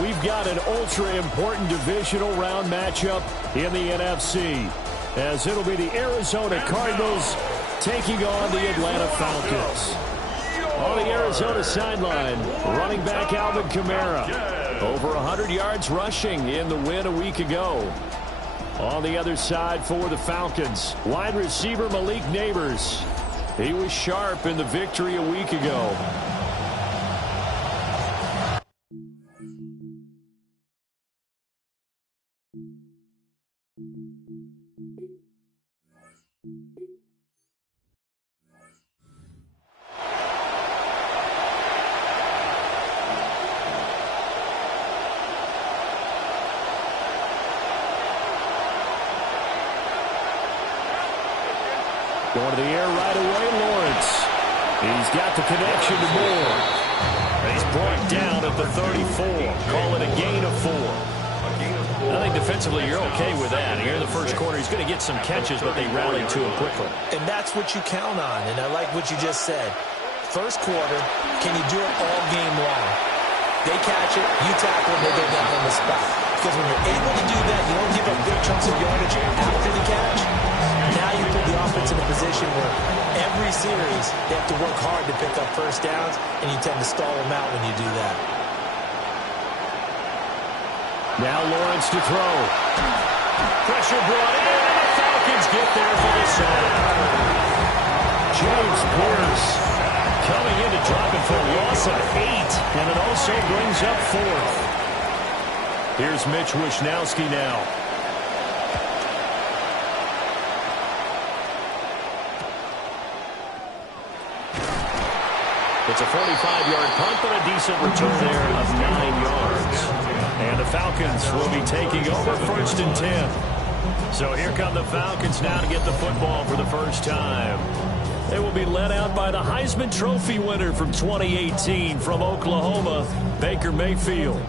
we've got an ultra-important divisional round matchup in the NFC, as it'll be the Arizona Cardinals taking on the Atlanta Falcons. On the Arizona sideline, running back Alvin Kamara. Over 100 yards rushing in the win a week ago. On the other side for the Falcons, wide receiver Malik Nabers. He was sharp in the victory a week ago. Going to the air right away, Lawrence. He's got the connection to Moore. He's brought down at the 34. Call it a gain of 4. I think defensively you're okay with that. Here in the first quarter, he's going to get some catches, but they rallied to him quickly. And that's what you count on, and I like what you just said. First quarter, can you do it all game long? They catch it, you tackle, and they go down on the spot. Because when you're able to do that, you don't give up big chunks of yardage after the catch. Now you put the offense in a position where every series they have to work hard to pick up first downs, and you tend to stall them out when you do that. Now Lawrence to throw. Pressure brought in, and the Falcons get there for the sack. James Pierce coming in to drop it for a loss of 8, and it also brings up 4th. Here's Mitch Wishnowsky now. It's a 45-yard punt, but a decent return there of 9 yards. And the Falcons will be taking over 1st and 10. So here come the Falcons now to get the football for the first time. They will be led out by the Heisman Trophy winner from 2018 from Oklahoma, Baker Mayfield.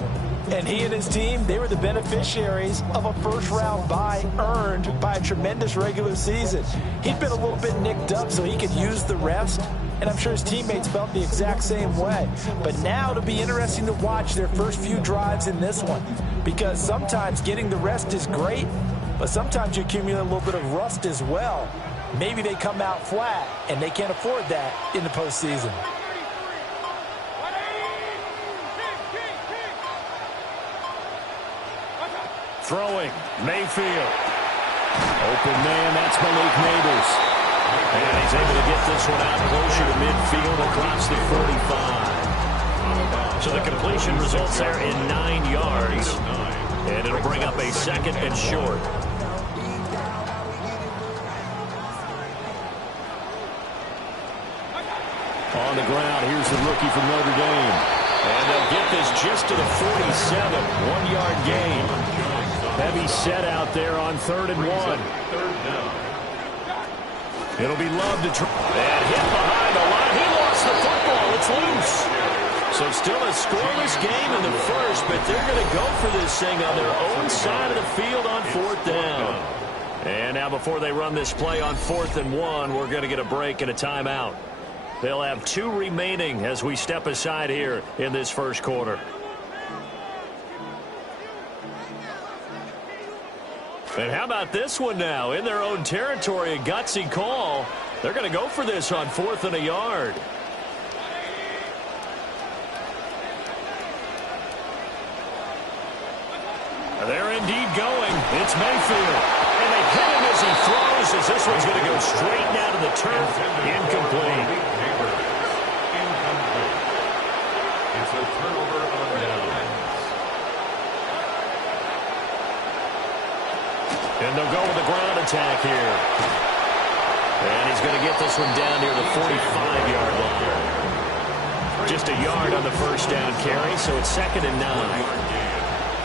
And he and his team, they were the beneficiaries of a first-round bye earned by a tremendous regular season. He'd been a little bit nicked up, so he could use the rest. And I'm sure his teammates felt the exact same way. But now it'll be interesting to watch their first few drives in this one. Because sometimes getting the rest is great, but sometimes you accumulate a little bit of rust as well. Maybe they come out flat, and they can't afford that in the postseason. Throwing, Mayfield. Open man, that's Malik Nabers. And he's able to get this one out closer to midfield across the 45. So the completion results there in 9 yards. And it'll bring up a 2nd and short. On the ground, here's the rookie from Notre Dame. And they'll get this just to the 47. 1-yard gain. Heavy set out there on 3rd and 1. It'll be Love to try. And hit behind the line. He lost the football. It's loose. So still a scoreless game in the first, but they're going to go for this thing on their own side of the field on 4th down. And now before they run this play on 4th and 1, we're going to get a break and a timeout. They'll have 2 remaining as we step aside here in this first quarter. And how about this one now? In their own territory, a gutsy call. They're going to go for this on 4th and a yard. They're indeed going. It's Mayfield. And they hit him as he throws, as this one's going to go straight down to the turf. Incomplete. It's a turnover on downs. And they'll go with the ground attack here. And he's going to get this one down near the 45-yard line. Just a yard on the first down carry, so it's 2nd and 9.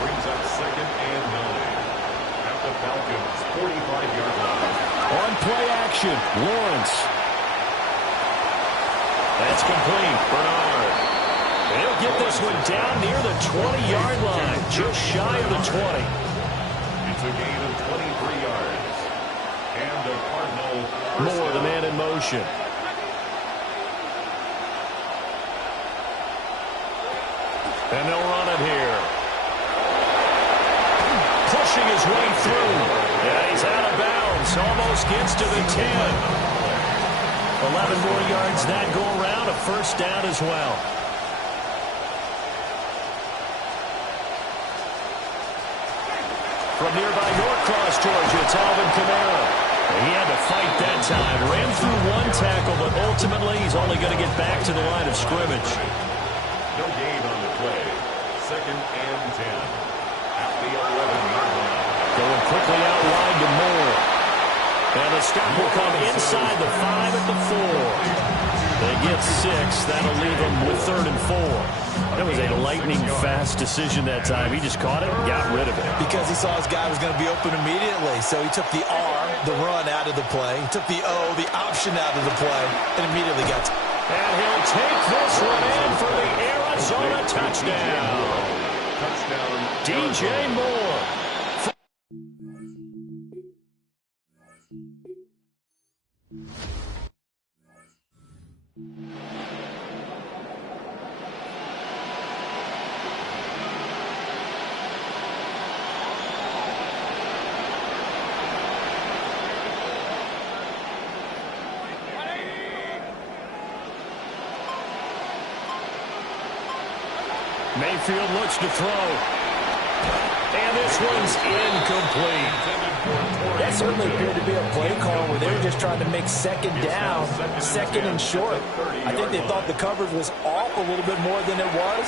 Brings up 2nd and 9. At the Falcons' 45-yard line. On play action, Lawrence. That's complete. Bernard. And he'll get this one down near the 20-yard line, just shy of the 20. It's a gain of 23 yards. And the Cardinals. Moore, the man in motion. And they'll run it here. his way through. Yeah, he's out of bounds. Almost gets to the 10. 11 more yards that go around. A first down as well. From nearby Norcross, Georgia, it's Alvin Kamara. He had to fight that time. Ran through one tackle, but ultimately he's only going to get back to the line of scrimmage. No gain on the play. 2nd and 10. At the 11-yard line. Going quickly out wide to Moore. And the stop will come inside the 5 at the 4. They get 6. That'll leave them with 3rd and 4. That was a lightning-fast decision that time. He just caught it and got rid of it. Because he saw his guy was going to be open immediately. So he took the R, the run, out of the play. He took the O, the option, out of the play, and immediately got to. And he'll take this one in for the Arizona touchdown. Touchdown. DJ Moore. Mayfield looks to throw. And this one's incomplete. That certainly appeared to be a play call where they were just trying to make 2nd down, 2nd and short. I think they thought the coverage was off a little bit more than it was.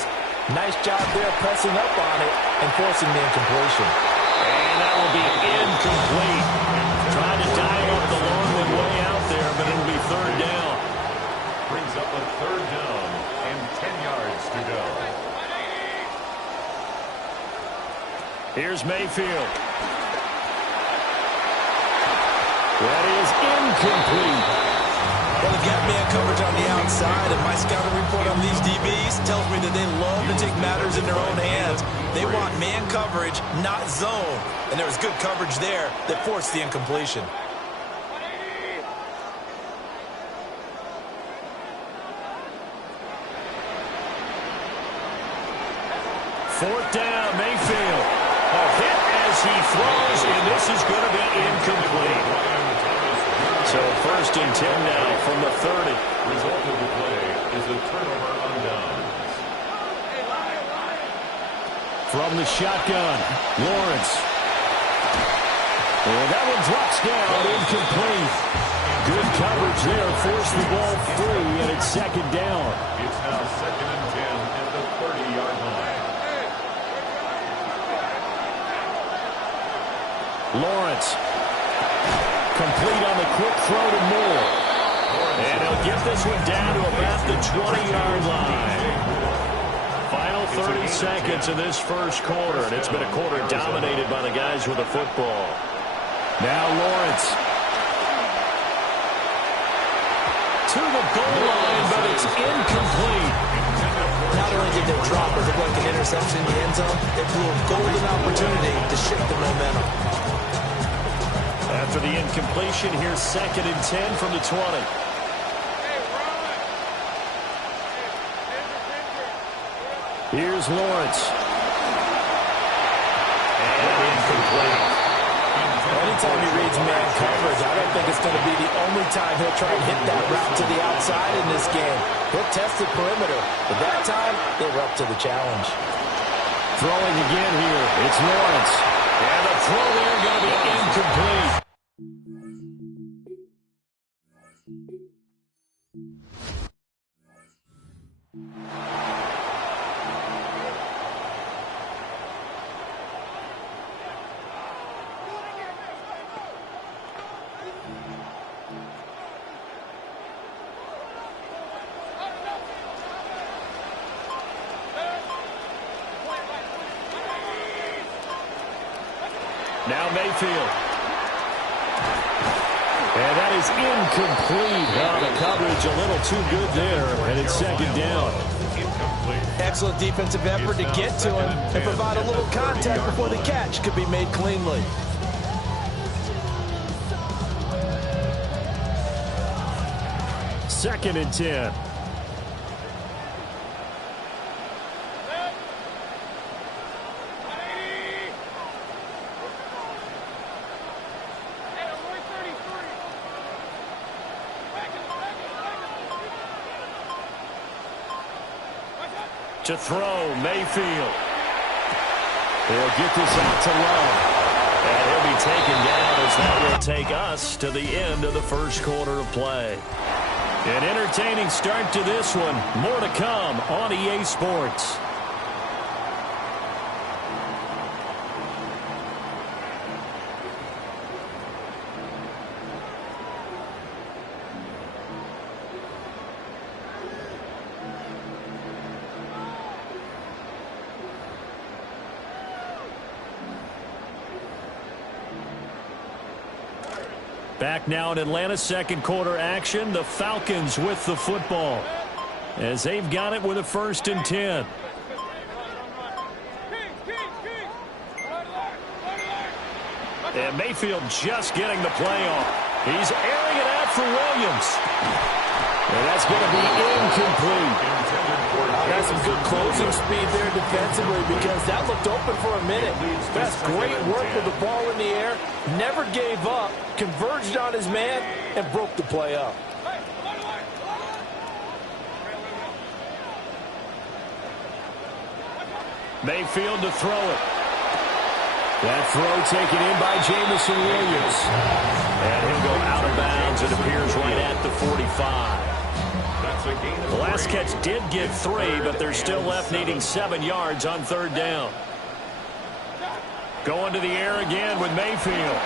Nice job there pressing up on it and forcing the incompletion. And that will be incomplete. Trying to dial up the long one way out there, but it'll be 3rd down. Brings up a 3rd down and 10 yards to go. Here's Mayfield. That is incomplete. Well, they've got man coverage on the outside, and my scouting report on these DBs tells me that they love to take matters in their own hands. They want man coverage, not zone. And there was good coverage there that forced the incompletion. Fourth down, Mayfield. A hit as he throws, and this is going to be incomplete. So 1st and 10 now from the 30. Result of the play is a turnover on downs. From the shotgun, Lawrence. And that one drops down, incomplete. Good coverage there, forced the ball free, and it's 2nd down. It's now 2nd and 10 at the 30-yard line. Lawrence. Complete on the quick throw to Moore. And he'll get this one down to about the 20-yard line. Final 30 seconds of this first quarter, and it's been a quarter dominated by the guys with the football. Now Lawrence. To the goal line, but it's incomplete. Not only did they drop it, look like an interception in the end zone, it blew a golden opportunity to shift the momentum. After the incompletion, here's 2nd and 10 from the 20. Here's Lawrence. And incomplete. Anytime he reads man coverage, I don't think it's going to be the only time he'll try and hit that route to the outside in this game. He'll test the perimeter, but that time, they were up to the challenge. Throwing again here, it's Lawrence. And the throw there going to be incomplete. Now Mayfield. And that is incomplete. The coverage a little too good there, and it's 2nd down. Excellent defensive effort to get to him and provide a little contact before the catch could be made cleanly. Second and 10. To throw, Mayfield. He'll get this out to Love. And he'll be taken down as that will take us to the end of the first quarter of play. An entertaining start to this one. More to come on EA Sports. Back now in Atlanta's second quarter action. The Falcons with the football as they've got it with a 1st and 10. And Mayfield just getting the play off. He's airing it out for Williams. And that's going to be incomplete. That's some good closing speed there defensively because that looked open for a minute. That's great work with the ball in the air. Never gave up, converged on his man, and broke the play up. Mayfield to throw it. That throw taken in by Jameson Williams. And he'll go out of bounds. It appears right at the 45. The last catch did get 3, but they're still left needing 7 yards on 3rd down. Going to the air again with Mayfield.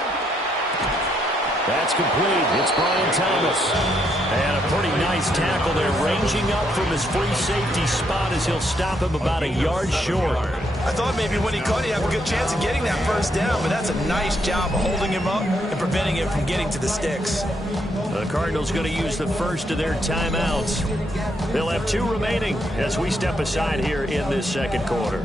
That's complete. It's Brian Thomas. And a pretty nice tackle there, ranging up from his free safety spot as he'll stop him about a yard short. I thought maybe when he caught it, he'd have a good chance of getting that 1st down, but that's a nice job of holding him up and preventing him from getting to the sticks. The Cardinals going to use the first of their timeouts. They'll have 2 remaining as we step aside here in this second quarter.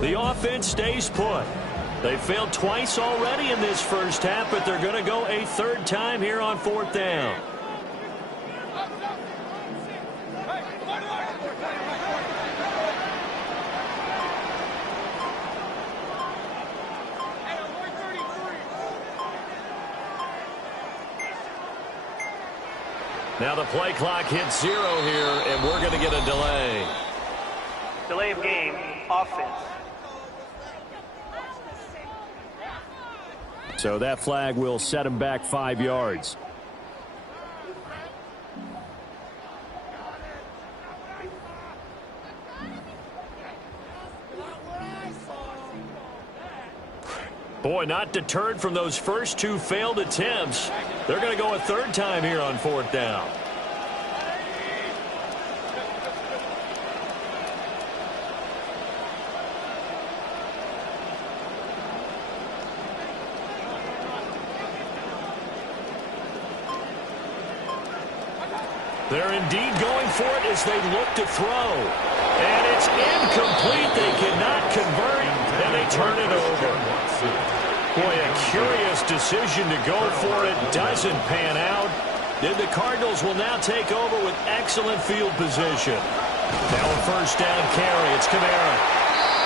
The offense stays put. They failed twice already in this first half, but they're going to go a 3rd time here on 4th down. Now the play clock hits 0 here, and we're going to get a delay. Delay of game, offense. So that flag will set him back 5 yards. Boy, not deterred from those first 2 failed attempts. They're going to go a 3rd time here on 4th down. They're indeed going for it as they look to throw. And it's incomplete. They cannot convert, and they turn it over. Boy, a curious decision to go for it. Doesn't pan out. Then the Cardinals will now take over with excellent field position. Now a 1st down carry. It's Kamara.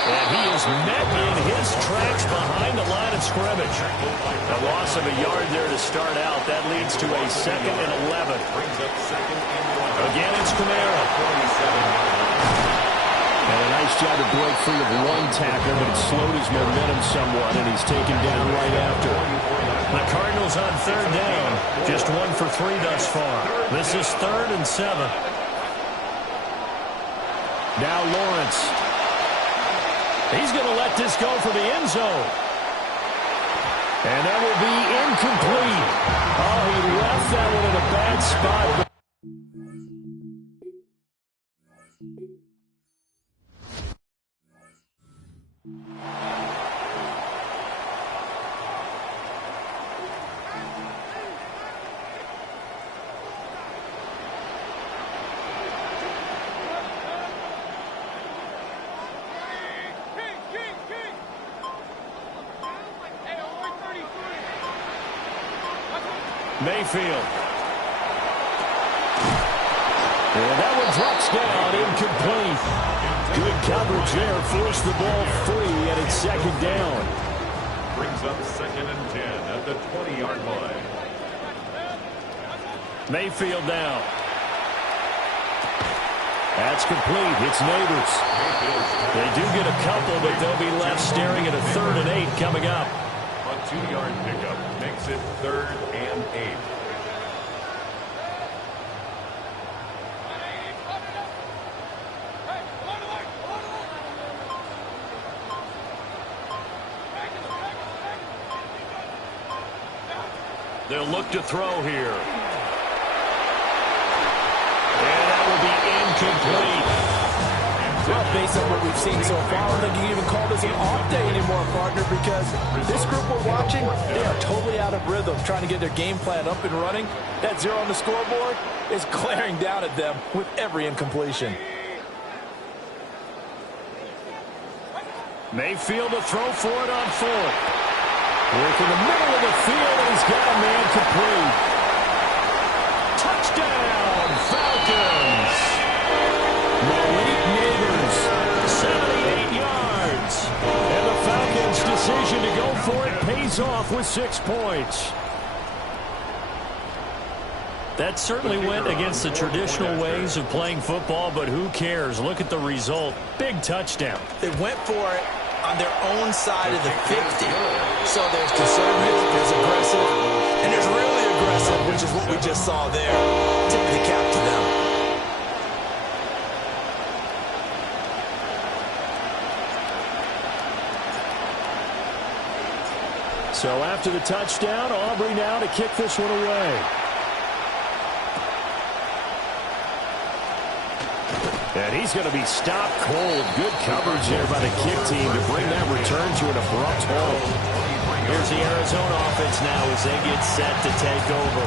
And he is met in his tracks behind the line of scrimmage. A loss of a yard there to start out. That leads to a 2nd and 11. Again, it's Kamara. And a nice job to break free of 1 tackle, but it slowed his momentum somewhat, and he's taken down right after. The Cardinals on 3rd down. Just 1 for 3 thus far. This is 3rd and 7. Now Lawrence. He's going to let this go for the end zone. And that will be incomplete. Oh, he left that one in a bad spot. Mayfield. And that one drops down, incomplete. Good coverage there, forced the ball free, and it's 2nd down. brings up 2nd and 10 at the 20-yard line. Mayfield now. That's complete. It's Neighbors. They do get a couple, but they'll be left staring at a 3rd and 8 coming up. A 2-yard pickup makes it 3rd and 8. They'll look to throw here. And that will be incomplete. Well, based on what we've seen so far, I don't think you can even call this an off day anymore, partner, because this group we're watching, they are totally out of rhythm, trying to get their game plan up and running. That 0 on the scoreboard is glaring down at them with every incompletion. Mayfield to throw for it on 4th. Work in the middle of the field, and he's got a man complete. Touchdown, Falcons! Malik Neighbors, 78 yards. And the Falcons' decision to go for it pays off with 6 points. That certainly went against the traditional ways of playing football, but who cares? Look at the result. Big touchdown. They went for it on their own side of the 50. So there's conservative, there's aggressive, and there's really aggressive, which is what we just saw there. Tip of the cap to them. So after the touchdown, Aubrey now to kick this one away. And he's going to be stopped cold. Good coverage there by the kick team to bring that return to an abrupt halt. Here's the Arizona offense now as they get set to take over.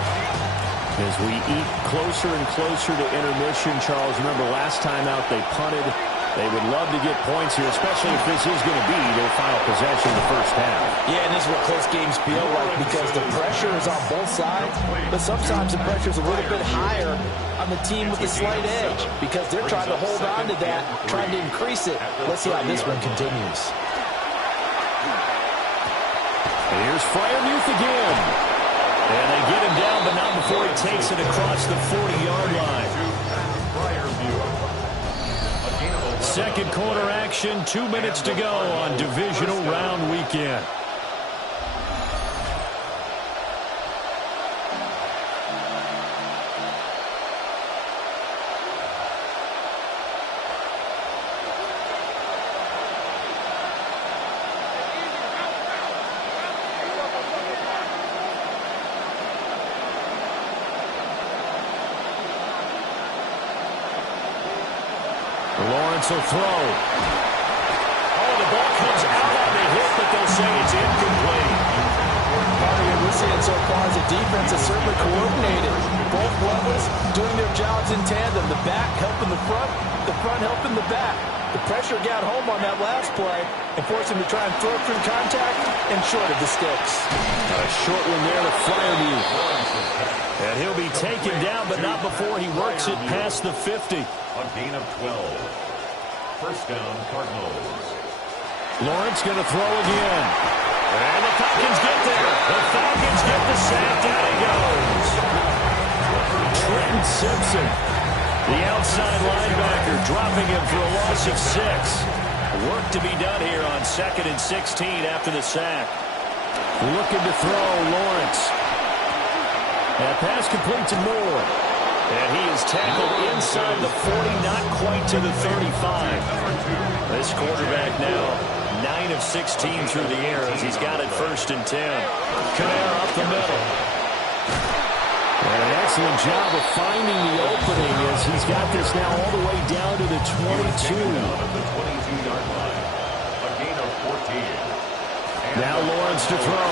As we eat closer and closer to intermission, Charles, remember last time out they punted. They would love to get points here, especially if this is going to be their final possession of the first half. Yeah, and this is what close games feel like because the pressure is on both sides, but sometimes the pressure is a little bit higher on the team with the slight edge because they're trying to hold on to that, trying to increase it. Let's see how this one continues. And here's Freiermuth again. And they get him down, but not before he takes it across the 40-yard line. Second quarter action, 2 minutes to go on divisional round weekend. Lawrence will throw. Oh, the ball comes out on the hit, but they'll say it's incomplete. What we're seeing so far is the defense is certainly coordinated. Both levels doing their jobs in tandem. The back helping the front helping the back. The pressure got home on that last play and forced him to try and throw through contact and short of the sticks. A short one there to Freiermuth. And he'll be taken down, but not before he works it past the 50. A gain of 12. First down, Cardinals. Lawrence going to throw again. And the Falcons get there. The Falcons get the sack. Down he goes. Trenton Simpson, the outside linebacker, dropping him for a loss of 6. Work to be done here on 2nd and 16 after the sack. Looking to throw, Lawrence. That pass complete to Moore. And he is tackled inside the 40, not quite to the 35. This quarterback now 9 of 16 through the air as he's got it 1st and 10. Kamara up the middle. And an excellent job of finding the opening as he's got this now all the way down to the 22. The 22-yard line. A gain of 14. Now Lawrence to throw.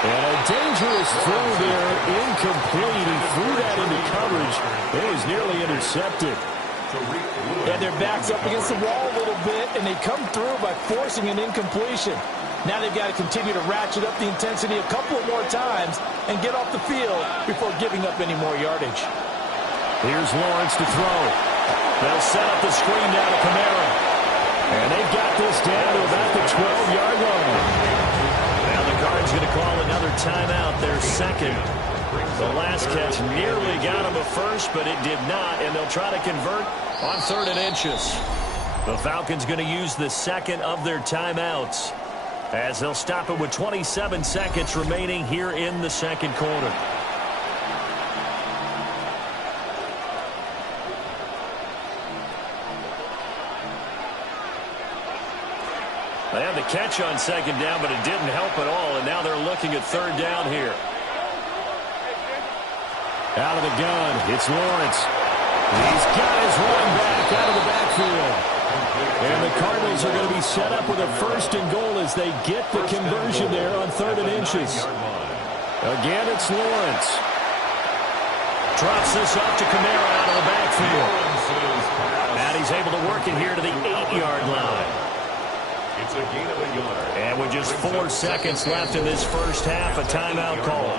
And a dangerous throw there, incomplete. He threw that into coverage. It was nearly intercepted. And their back's up against the wall a little bit, and they come through by forcing an incompletion. Now they've got to continue to ratchet up the intensity a couple of more times and get off the field before giving up any more yardage. Here's Lawrence to throw. They'll set up the screen down to Kamara. And they've got this down to about the 12-yard line. Now the Cards going to call another timeout, their second. The last catch nearly got him a first, but it did not, and they'll try to convert on 3rd and inches. The Falcons going to use the second of their timeouts as they'll stop it with 27 seconds remaining here in the second quarter. They had the catch on second down, but it didn't help at all, and now they're looking at 3rd down here. Out of the gun, it's Lawrence. He's got his run back out of the backfield. And the Cardinals are going to be set up with a 1st and goal as they get the conversion there on 3rd and inches. Again, it's Lawrence. Drops this off to Kamara out of the backfield. And he's able to work it here to the 8-yard line. It's a gain of a yard. And with just 4 seconds left in this first half, a timeout call.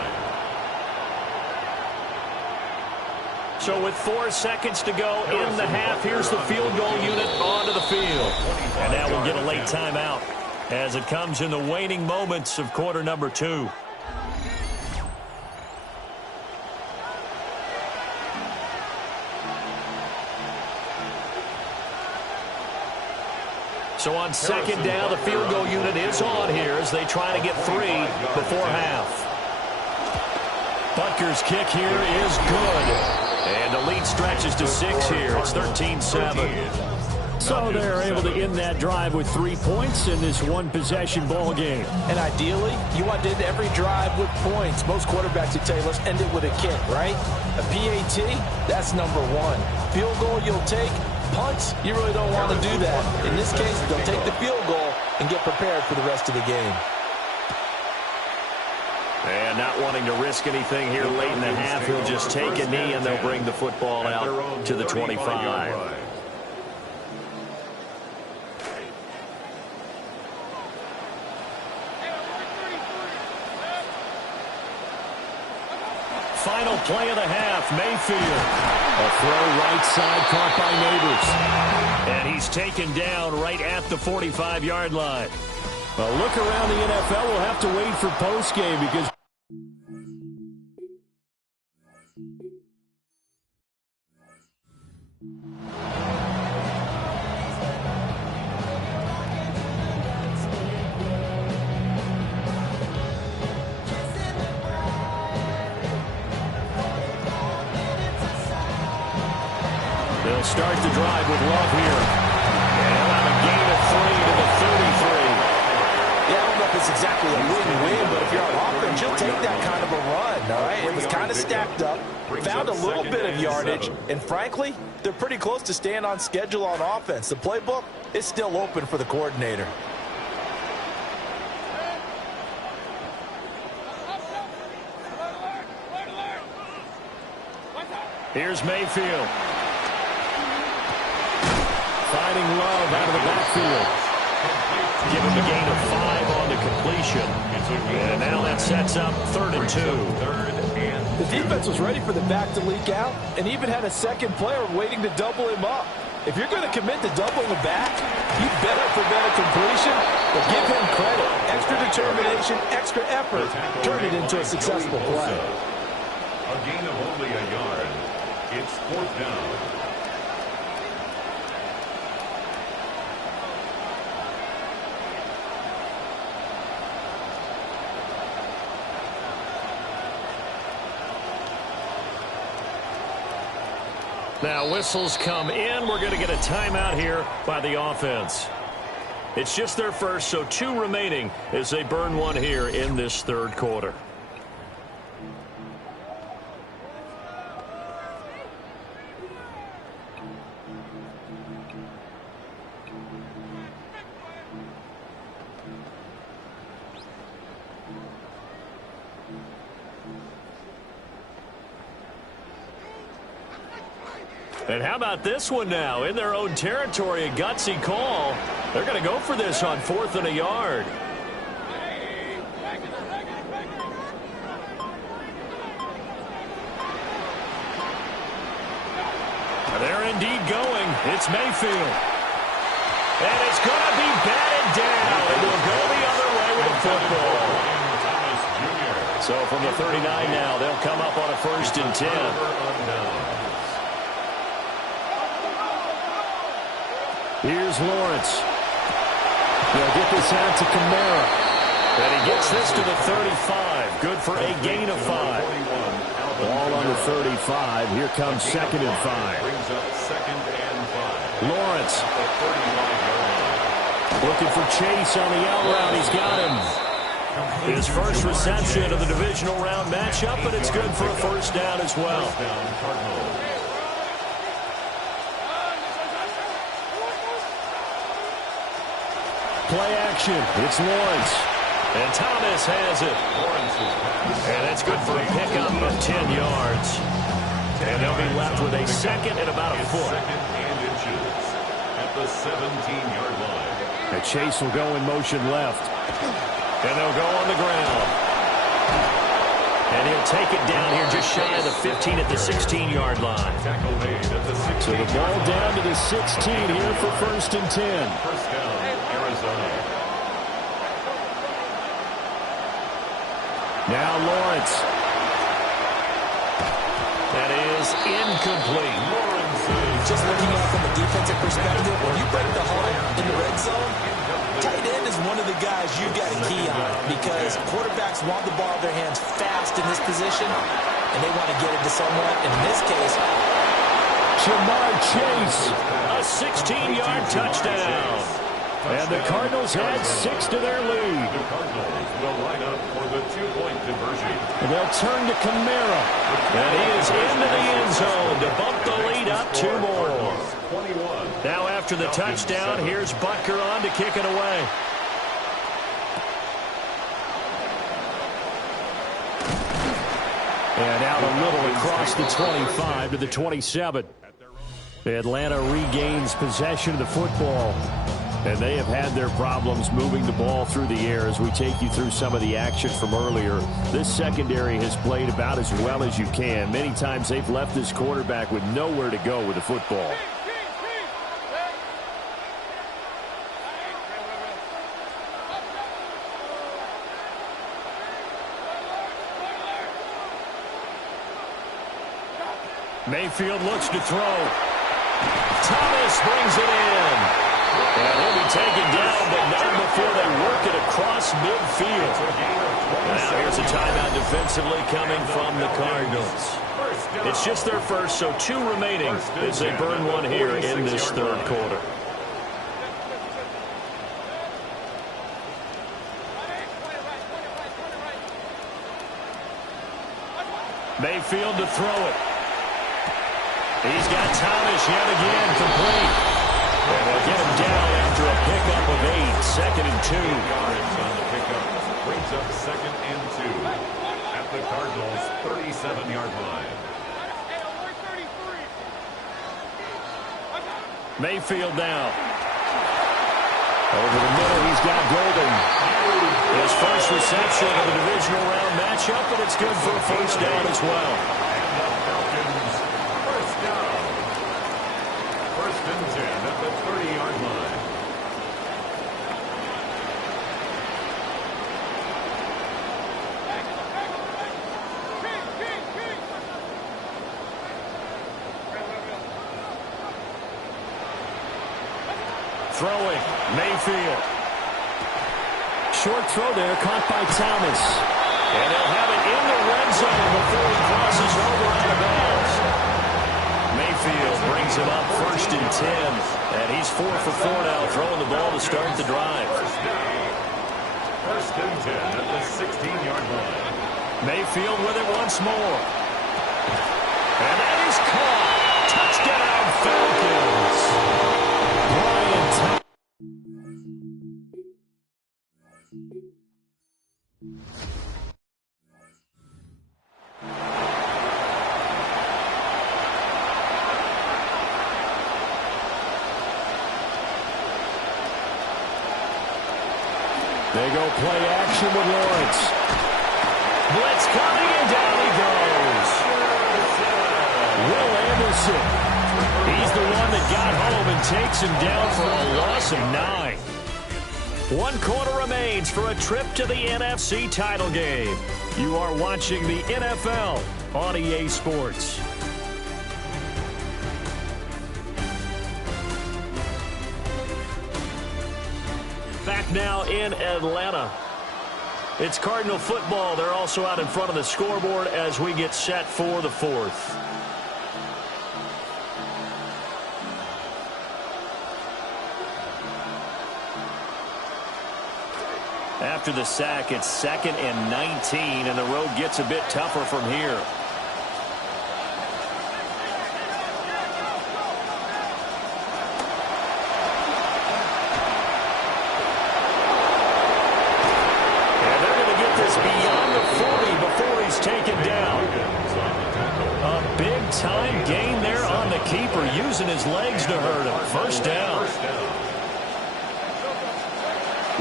So with 4 seconds to go in the half, here's the field goal unit onto the field. And now we'll get a late timeout as it comes in the waning moments of quarter number 2. So on second down, the field goal unit is on here as they try to get 3 before half. Butker's kick here is good. And the lead stretches to 6 here. It's 13-7. So they're able to end that drive with 3 points in this one-possession ball game. And ideally, you want to end every drive with points. Most quarterbacks would tell you, let's end it with a kick, right? A PAT, that's number 1. Field goal you'll take. Punts, you really don't want to do that. In this case, they'll take the field goal and get prepared for the rest of the game. And not wanting to risk anything here late in the half, he'll just take a knee and they'll bring the football out to the 25. Final play of the half, Mayfield. A throw right side caught by Neighbors. And he's taken down right at the 45-yard line. A look around the NFL, we'll have to wait for postgame because they'll start the drive with Love here. And on a gain of 3 to the 33. Yeah, I don't know if it's exactly a win-win, but if you're on offense, you'll take that kind of a run, all right? It was kind of stacked up, found a little bit of yardage, and frankly, they're pretty close to staying on schedule on offense. The playbook is still open for the coordinator. Here's Mayfield. finding Love out of the backfield. Give him a gain of 5 on the completion. And now that sets up 3rd and 2. The defense was ready for the back to leak out and even had a second player waiting to double him up. If you're going to commit to doubling the back, you better prevent a completion, but give him credit. Extra determination, extra effort, turn it into a successful play. A gain of only a yard. It's 4th down. Now whistles come in. We're going to get a timeout here by the offense. It's just their first, so 2 remaining as they burn 1 here in this 3rd quarter. And how about this one now? In their own territory, a gutsy call. They're going to go for this on 4th and a yard. They're indeed going. It's Mayfield. And it's going to be batted down. And they'll go the other way with the football. So from the 39 now, they'll come up on a 1st and 10. Here's Lawrence. They'll get this out to Kamara. And he gets this to the 35. Good for a gain of 5. Ball on the 35. Here comes 2nd and 5. Lawrence. Looking for Chase on the out route. He's got him. His first reception of the divisional round matchup, but it's good for a 1st down as well. Play action. It's Lawrence. And Thomas has it. And that's good for a pickup of 10 yards. And they'll be left with a 2nd and about a foot. 2nd and inches at the 17-yard line. And Chase will go in motion left. And they'll go on the ground. And he'll take it down here just shy of the 15 at the 16-yard line. So the ball down to the 16 here for 1st and 10. 1st down, Arizona. Now Lawrence. That is incomplete. Just looking at it from a defensive perspective, when you break the huddle in the red zone, tight end is one of the guys you've got to key on because quarterbacks want the ball in their hands fast in this position, and they want to get it to someone. In this case, Ja'Marr Chase. A 16-yard touchdown. And the Cardinals add 6 to their lead. The Cardinals will line up for the 2-point conversion. And they'll turn to Kamara. And he is into the end zone to bump the lead up 2 more. 21. Now after the touchdown, here's Butker on to kick it away. And out a little across the 25 to the 27. Atlanta regains possession of the football. And they have had their problems moving the ball through the air as we take you through some of the action from earlier. This secondary has played about as well as you can. Many times they've left this quarterback with nowhere to go with the football. Mayfield looks to throw. Thomas brings it in. And he'll be taken down, but not before they work it across midfield. Now here's a timeout defensively coming from the Cardinals. It's just their first, so 2 remaining as they burn one here in this 3rd quarter. Mayfield to throw it. He's got Thomas yet again complete. And they'll get him down after a pickup of 8. 2nd and 2. Yards on the pickup. Brings up 2nd and 2 at the Cardinals' 37-yard line. Mayfield now. Over the middle, he's got Golden. His first reception of the divisional round matchup, but it's good for a 1st down as well. And the Falcons, 1st down. 1st and 10 at the 30-yard line. Throwing, Mayfield. Short throw there, caught by Thomas. And they'll have it in the red zone before he crosses over out of bounds. Mayfield brings him up 1st and 10. And he's 4 for 4 now, throwing the ball to start the drive. 1st and 10 at the 16-yard line. Mayfield with it once more. And that is caught. Touchdown, Falcons. Brian Thomas. They go play action with Lawrence. Blitz coming, and down he goes. Will Anderson He's the one that got home and takes him down for a loss of 9. 1 quarter remains for a trip to the NFC title game. You are watching the NFL on EA Sports. Back now in Atlanta. It's Cardinal football. They're also out in front of the scoreboard as we get set for the 4th. After the sack, it's 2nd and 19, and the road gets a bit tougher from here. And they're going to get this beyond the 40 before he's taken down. A big-time gain there on the keeper, using his legs to hurt him. First down.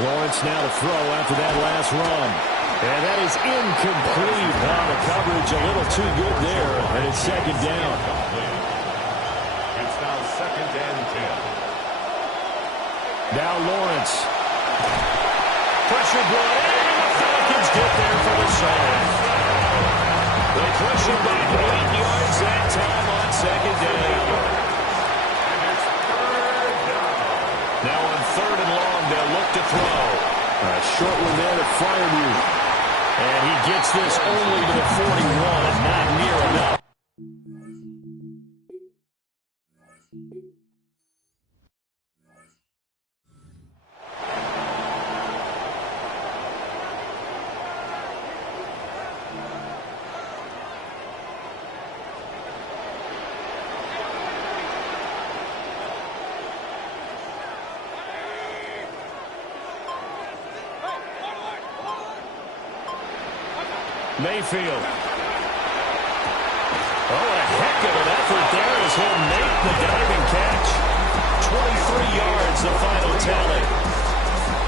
Lawrence now to throw after that last run. And that is incomplete. The coverage a little too good there, and it's 2nd down. It's now 2nd and 10. Now Lawrence. Pressure brought in, and the Falcons get there for the sack. They push him back 8 yards that time on 2nd down. Now on 3rd and long, they'll look to throw. A short one there to Freiermuth. And he gets this only to the 41, not near enough. Mayfield. Oh, a heck of an effort there as he'll make the diving catch. 23 yards, the final tally.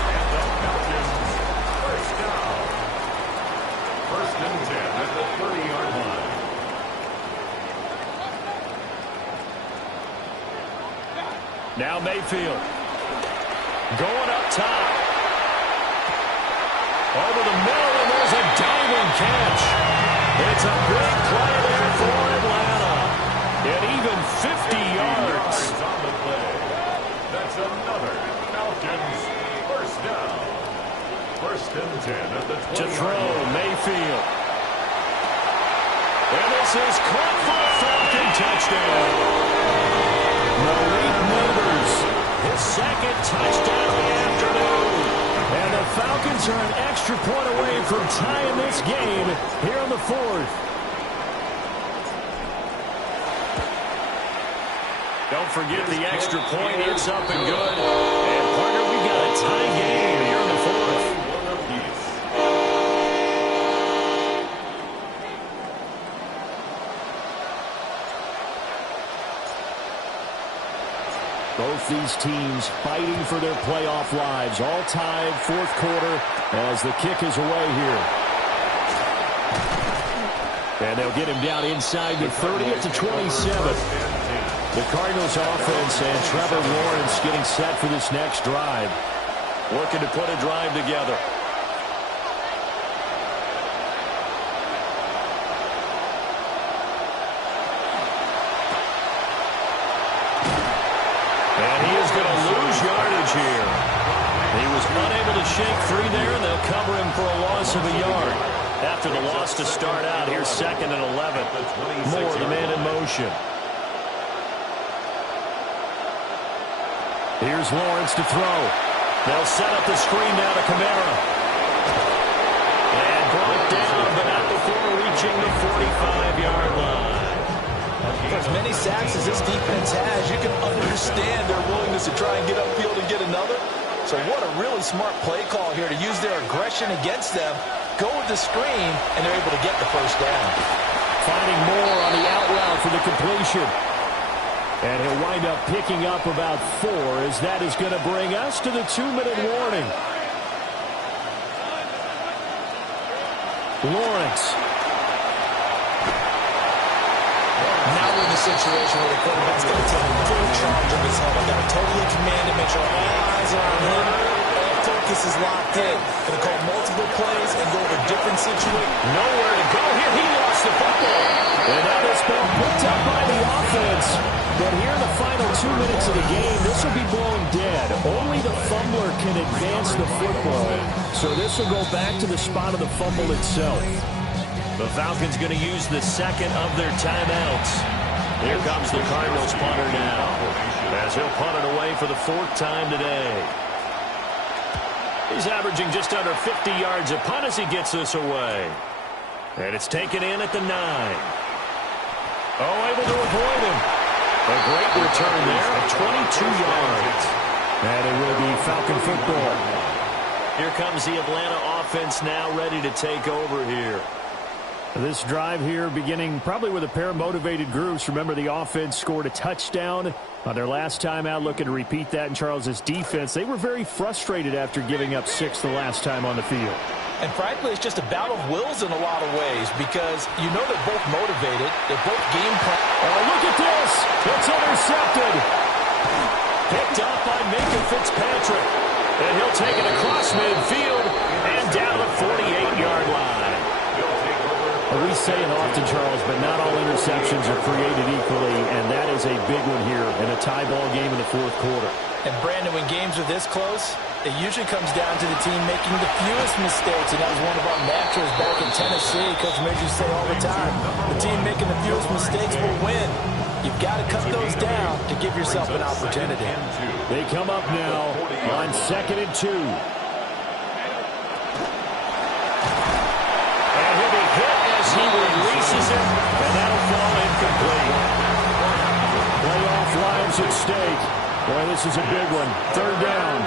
And the Falcons, first down. 1st and 10 at the 30-yard line. Now Mayfield. Going up top. Over the middle, and there's a diving catch. It's a big play there for Atlanta. And even 50 yards. On the play. That's another Falcons first down. 1st and 10 at the 20-yard line. To throw, Mayfield. And this is caught for a Falcon touchdown. Malik Neighbors, his 2nd touchdown of the afternoon. And the Falcons are an extra point away from tying this game here in the 4th. Don't forget the extra point. It's up and good. And, partner, we got a tie game here in the 4th. One apiece. Both these teams fighting for their playoff lives. All tied 4th quarter as the kick is away here. And they'll get him down inside the 30 at the 27. The Cardinals offense and Trevor Lawrence getting set for this next drive. Looking to put a drive together. And he is going to lose yardage here. He was unable to shake free there, and they'll cover him for a loss of a yard. After the loss to start out, here's 2nd and 11. Moore, the man in motion. Here's Lawrence to throw. They'll set up the screen now to Kamara. And brought down, but not before reaching the 45-yard line. For as many sacks as this defense has, you can understand their willingness to try and get upfield and get another. So what a really smart play call here to use their aggression against them, go with the screen, and they're able to get the first down. Finding Moore on the out route for the completion. And he'll wind up picking up about 4, as that is going to bring us to the 2-minute warning. Lawrence. Now we're in the situation where the quarterback's going to take full charge of his helmet. Got to totally command him, make sure all eyes are on him. All focus is locked in. Going to call multiple plays and go over different situations. Nowhere to go here. He lost the football. And that has been picked up by the offense. But here in the final 2 minutes of the game, this will be blown dead. Only the fumbler can advance the football. So this will go back to the spot of the fumble itself. The Falcons going to use the second of their timeouts. Here comes the Cardinals punter now, as he'll punt it away for the 4th time today. He's averaging just under 50 yards a punt as he gets this away. And it's taken in at the 9. Oh, able to avoid him. A great return there of 22 yards. And it will be Falcon football. Here comes the Atlanta offense now ready to take over here. This drive here beginning probably with a pair of motivated groups. Remember, the offense scored a touchdown on their last time out, looking to repeat that in Charles's defense. They were very frustrated after giving up 6 the last time on the field. And frankly, it's just a battle of wills in a lot of ways because you know they're both motivated. They're both game plan. Oh, look at this. It's intercepted. Picked up by Minkah Fitzpatrick. And he'll take it across midfield and down the 48-yard line. We say it often, Charles, but not all interceptions are created equally, and that is a big one here in a tie ball game in the 4th quarter. And Brandon, when games are this close, it usually comes down to the team making the fewest mistakes, and that was one of our mantras back in Tennessee. Coach Major say all the time, the team making the fewest mistakes will win. You've got to cut those down to give yourself an opportunity. They come up now on 2nd and 2. He releases it, and that'll fall incomplete. Playoff lives at stake. Boy, this is a big one. 3rd down.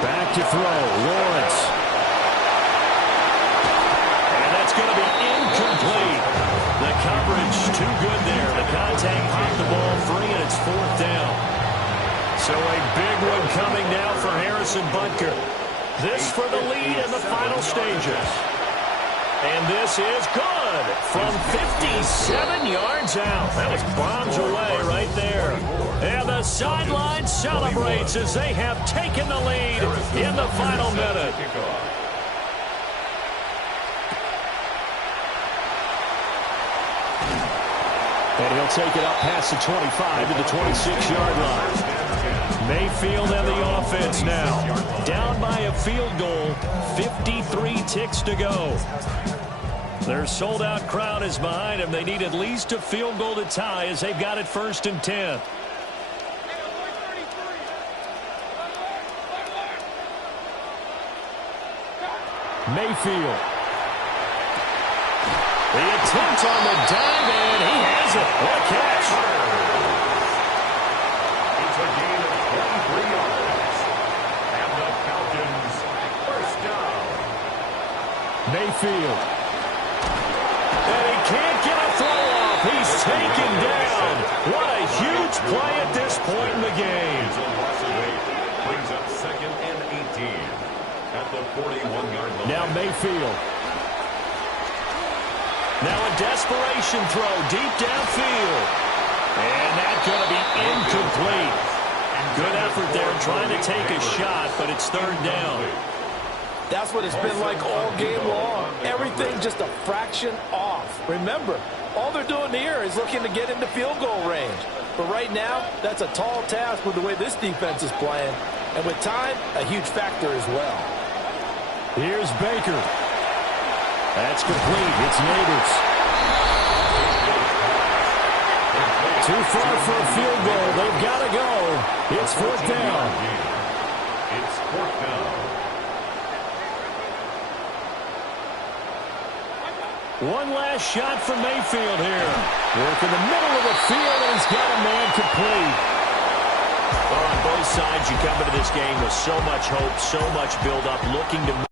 Back to throw. Lawrence. And that's going to be incomplete. The coverage too good there. The contact popped the ball free, and it's 4th down. So a big one coming now for Harrison Butker. This for the lead in the final stages. And this is good from 57 yards out. That was bombs away right there. And the sideline celebrates as they have taken the lead in the final minute. And he'll take it up past the 25 to the 26-yard line. Mayfield and the offense now. Down by a field goal. 53 ticks to go. Their sold-out crowd is behind them. They need at least a field goal to tie as they've got it 1st and 10. Mayfield. The attempt on the dive, and he has it. What a catch. It's a gain of 23 yards. And the Falcons, 1st down. Mayfield. And he can't get a throw off. He's taken down. What a huge play at this point in the game. It's a loss of 8. Brings up 2nd and 18 at the 41-yard line. Now Mayfield. Now a desperation throw deep downfield. And that's going to be incomplete. Good effort there trying to take a shot, but it's 3rd down. That's what it's been like all game long. Everything just a fraction off. Remember, all they're doing here is looking to get into field goal range. But right now, that's a tall task with the way this defense is playing. And with time, a huge factor as well. Here's Baker. That's complete. It's Neighbors. Too far for a field goal. They've got to go. It's 4th down. It's 4th down. One last shot for Mayfield here. Work in the middle of the field, and he's got a man complete. Well, on both sides, you come into this game with so much hope, so much build-up, looking to